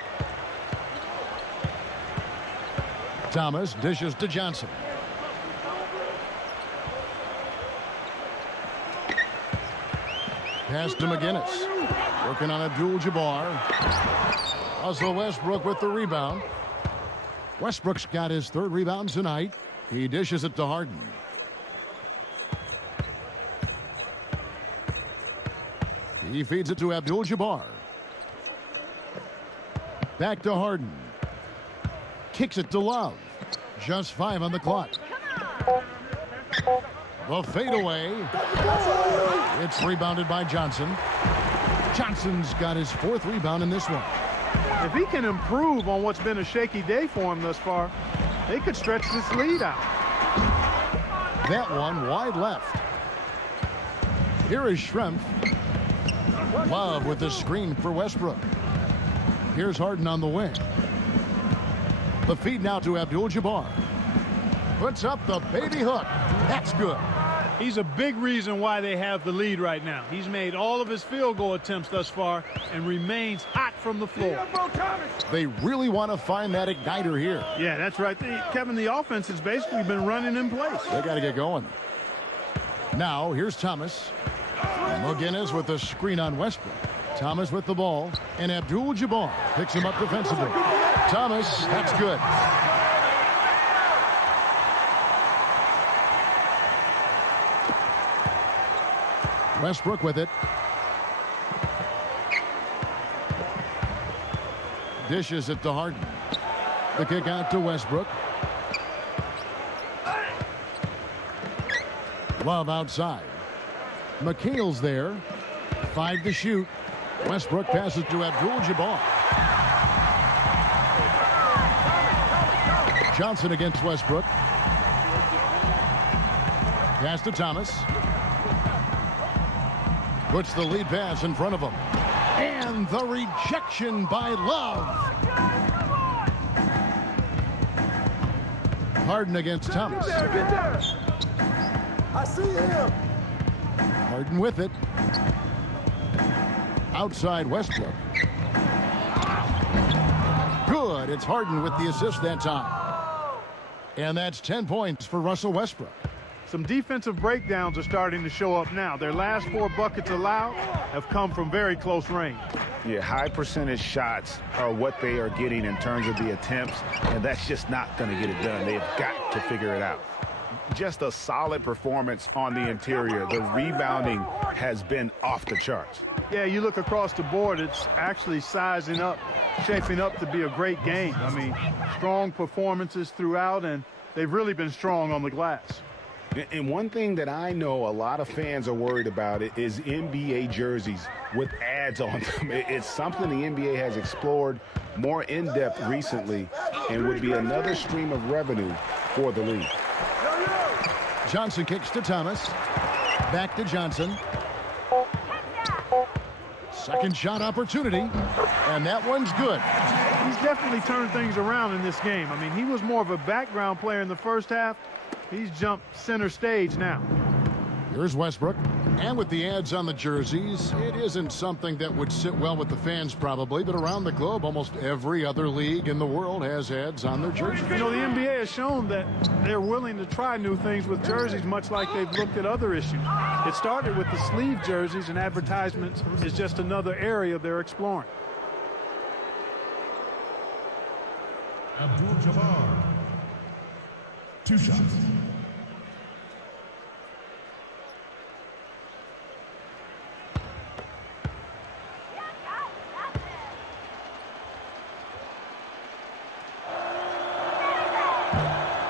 Thomas dishes to Johnson. Pass to McGinnis. Working on Abdul-Jabbar. Russell Westbrook with the rebound. Westbrook's got his third rebound tonight. He dishes it to Harden. He feeds it to Abdul-Jabbar. Back to Harden. Kicks it to Love. Just 5 on the clock. The fadeaway. It's rebounded by Johnson. Johnson's got his 4th rebound in this one. If he can improve on what's been a shaky day for him thus far, they could stretch this lead out. That one wide left. Here is Schrempf. Love with the screen for Westbrook. Here's Harden on the wing. The feed now to Abdul-Jabbar. Puts up the baby hook. That's good. He's a big reason why they have the lead right now. He's made all of his field goal attempts thus far and remains hot from the floor. They really want to find that igniter here. Yeah, that's right. Kevin, the offense has basically been running in place. They got to get going. Now, here's Thomas. McGinnis with the screen on Westbrook. Thomas with the ball. And Abdul-Jabbar picks him up defensively. Thomas, that's good. Westbrook with it. Dishes it to Harden. The kick out to Westbrook. Love outside. McHale's there. 5 to shoot. Westbrook passes to Abdul-Jabbar. Johnson against Westbrook. Pass to Thomas. Puts the lead pass in front of him. And the rejection by Love. Harden against Thomas. Get there. I see him. Harden with it. Outside Westbrook. Good. It's Harden with the assist that time. And that's 10 points for Russell Westbrook. Some defensive breakdowns are starting to show up now. Their last 4 buckets allowed have come from very close range. Yeah, high percentage shots are what they are getting in terms of the attempts, and that's just not going to get it done. They've got to figure it out. Just a solid performance on the interior. The rebounding has been off the charts. Yeah, you look across the board, it's actually sizing up, shaping up to be a great game. I mean, strong performances throughout, and they've really been strong on the glass. And one thing that I know a lot of fans are worried about is NBA jerseys with ads on them. It's something the NBA has explored more in depth recently and would be another stream of revenue for the league. Johnson kicks to Thomas. Back to Johnson. Second shot opportunity. And that one's good. He's definitely turned things around in this game. I mean, he was more of a background player in the first half. He's jumped center stage now. Here's Westbrook. And with the ads on the jerseys, it isn't something that would sit well with the fans probably, but around the globe, almost every other league in the world has ads on their jerseys. You know, the NBA has shown that they're willing to try new things with jerseys, much like they've looked at other issues. It started with the sleeve jerseys, and advertisements is just another area they're exploring. Abdul-Jabbar. 2 shots.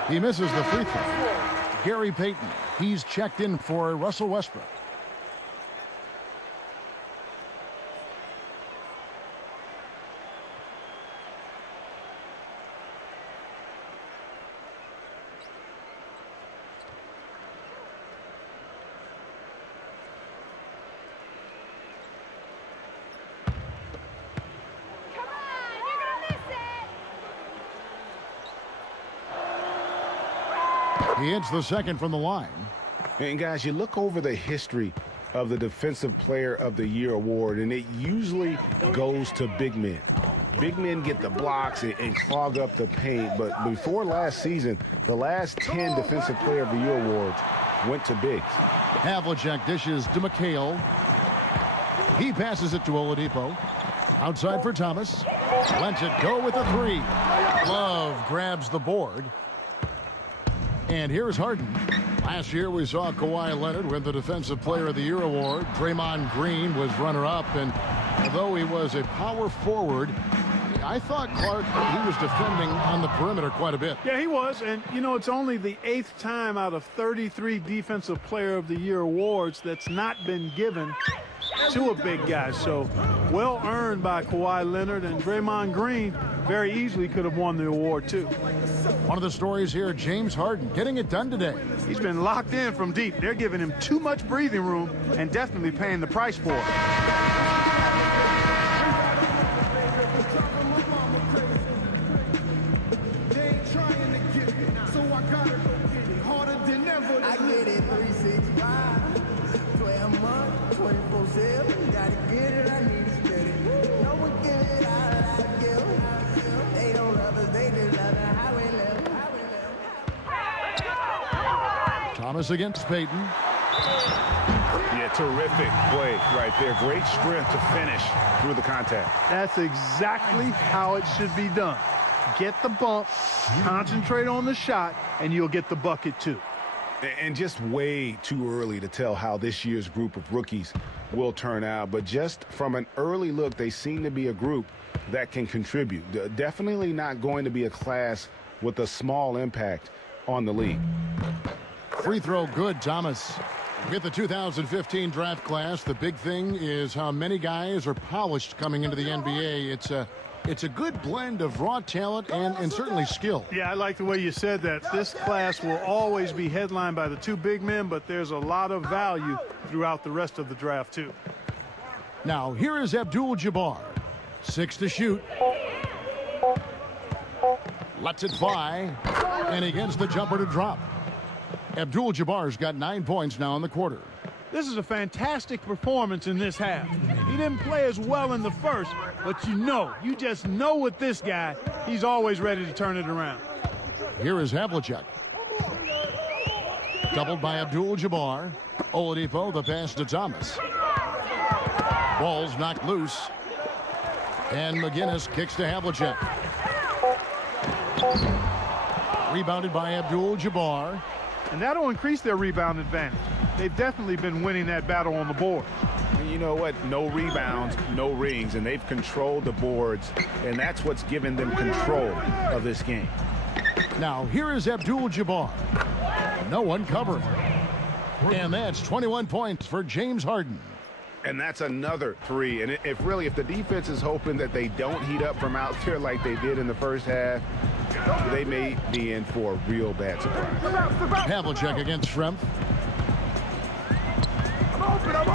He misses the free throw. Gary Payton, he's checked in for Russell Westbrook. He hits the second from the line. And guys, you look over the history of the Defensive Player of the Year award, and it usually goes to big men. Big men get the blocks and clog up the paint, but before last season, the last 10 Defensive Player of the Year awards went to bigs. Havlicek dishes to McHale. He passes it to Oladipo. Outside for Thomas. Lets it go with a 3. Love grabs the board. And here's Harden. Last year we saw Kawhi Leonard win the Defensive Player of the Year award. Draymond Green was runner-up, and although he was a power forward, I thought Clark, he was defending on the perimeter quite a bit. Yeah, he was, and you know, it's only the 8th time out of 33 Defensive Player of the Year awards that's not been given to a big guy. So well earned by Kawhi Leonard, and Draymond Green very easily could have won the award too. One of the stories here, James Harden getting it done today. He's been locked in from deep. They're giving him too much breathing room and definitely paying the price for it. I get it 365, 12 months, 24/7. Gotta get it, I need it steady. No one give it all I give. They don't love us, they just love it how we live. Thomas against Payton. Yeah, terrific play right there. Great strength to finish through the contact. That's exactly how it should be done. Get the bump, concentrate on the shot, and you'll get the bucket too. And just way too early to tell how this year's group of rookies will turn out. But just from an early look, they seem to be a group that can contribute. Definitely not going to be a class with a small impact on the league. Free throw good, Thomas. With the 2015 draft class, the big thing is how many guys are polished coming into the NBA. It's a good blend of raw talent and certainly skill. Yeah, I like the way you said that. This class will always be headlined by the 2 big men, but there's a lot of value throughout the rest of the draft too. Now, here is Abdul-Jabbar. 6 to shoot. Lets it fly, and he gets the jumper to drop. Abdul-Jabbar's got 9 points now in the quarter. This is a fantastic performance in this half. He didn't play as well in the first, but you just know with this guy, he's always ready to turn it around. Here is Havlicek. Doubled by Abdul-Jabbar. Oladipo, the pass to Thomas. Ball's knocked loose. And McGinnis kicks to Havlicek. Rebounded by Abdul-Jabbar. And that'll increase their rebound advantage. They've definitely been winning that battle on the board. And you know what? No rebounds, no rings, and they've controlled the boards, and that's what's given them control of this game. Now, here is Abdul-Jabbar. No one covering. And that's 21 points for James Harden. And that's another 3. And if the defense is hoping that they don't heat up from out there like they did in the first half, they may be in for a real bad surprise. Havlicek against Schrempf.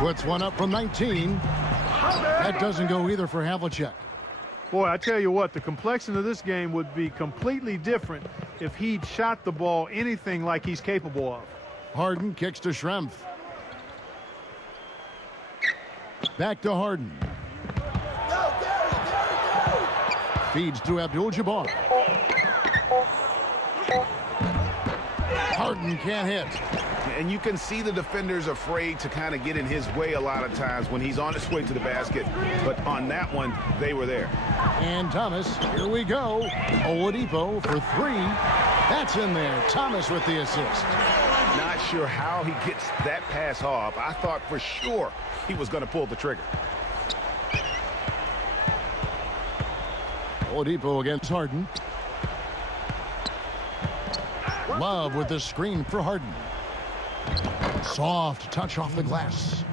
Puts one up from 19. That doesn't go either for Havlicek. Boy, I tell you what, the complexion of this game would be completely different if he'd shot the ball anything like he's capable of. Harden kicks to Schrempf. Back to Harden. Feeds to Abdul-Jabbar. Harden can't hit. And you can see the defenders afraid to kind of get in his way a lot of times when he's on his way to the basket. But on that one, they were there. And Thomas, here we go. Oladipo for three. That's in there. Thomas with the assist. Not sure how he gets that pass off. I thought for sure he was going to pull the trigger. Oladipo against Harden. Love with the screen for Harden. Soft touch off the glass.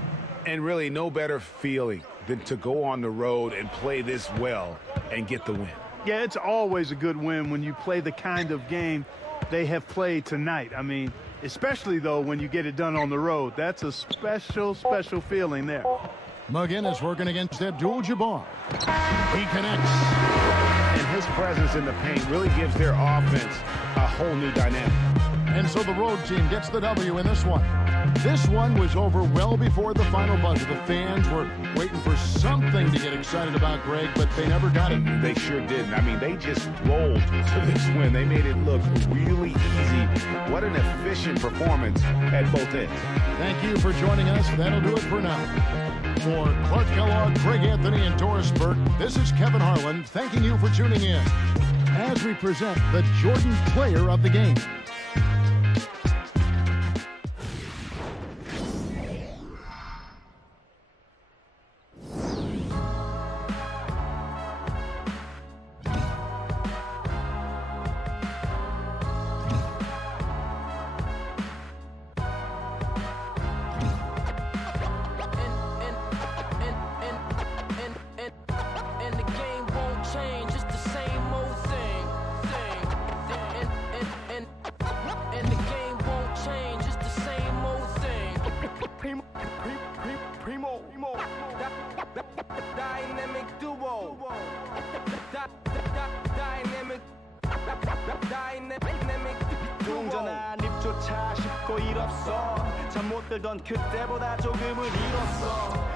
And really no better feeling than to go on the road and play this well and get the win. Yeah, it's always a good win when you play the kind of game they have played tonight. I mean, especially, though, when you get it done on the road. That's a special, special feeling there. Muggin is working against Abdul-Jabbar. He connects. And his presence in the paint really gives their offense a whole new dynamic. And so the road team gets the W in this one. This one was over well before the final buzzer. The fans were waiting for something to get excited about, Greg, but they never got it. They sure didn't. I mean, they just rolled to this win. They made it look really easy. What an efficient performance at both ends. Thank you for joining us. That'll do it for now. For Clark Kellogg, Greg Anthony, and Doris Burke, this is Kevin Harlan thanking you for tuning in as we present the Jordan Player of the Game. Dynamic duo. Dynamic 동전한 입조차 쉽고 일 없어 잠 못 들던 그때보다 조금은 일었어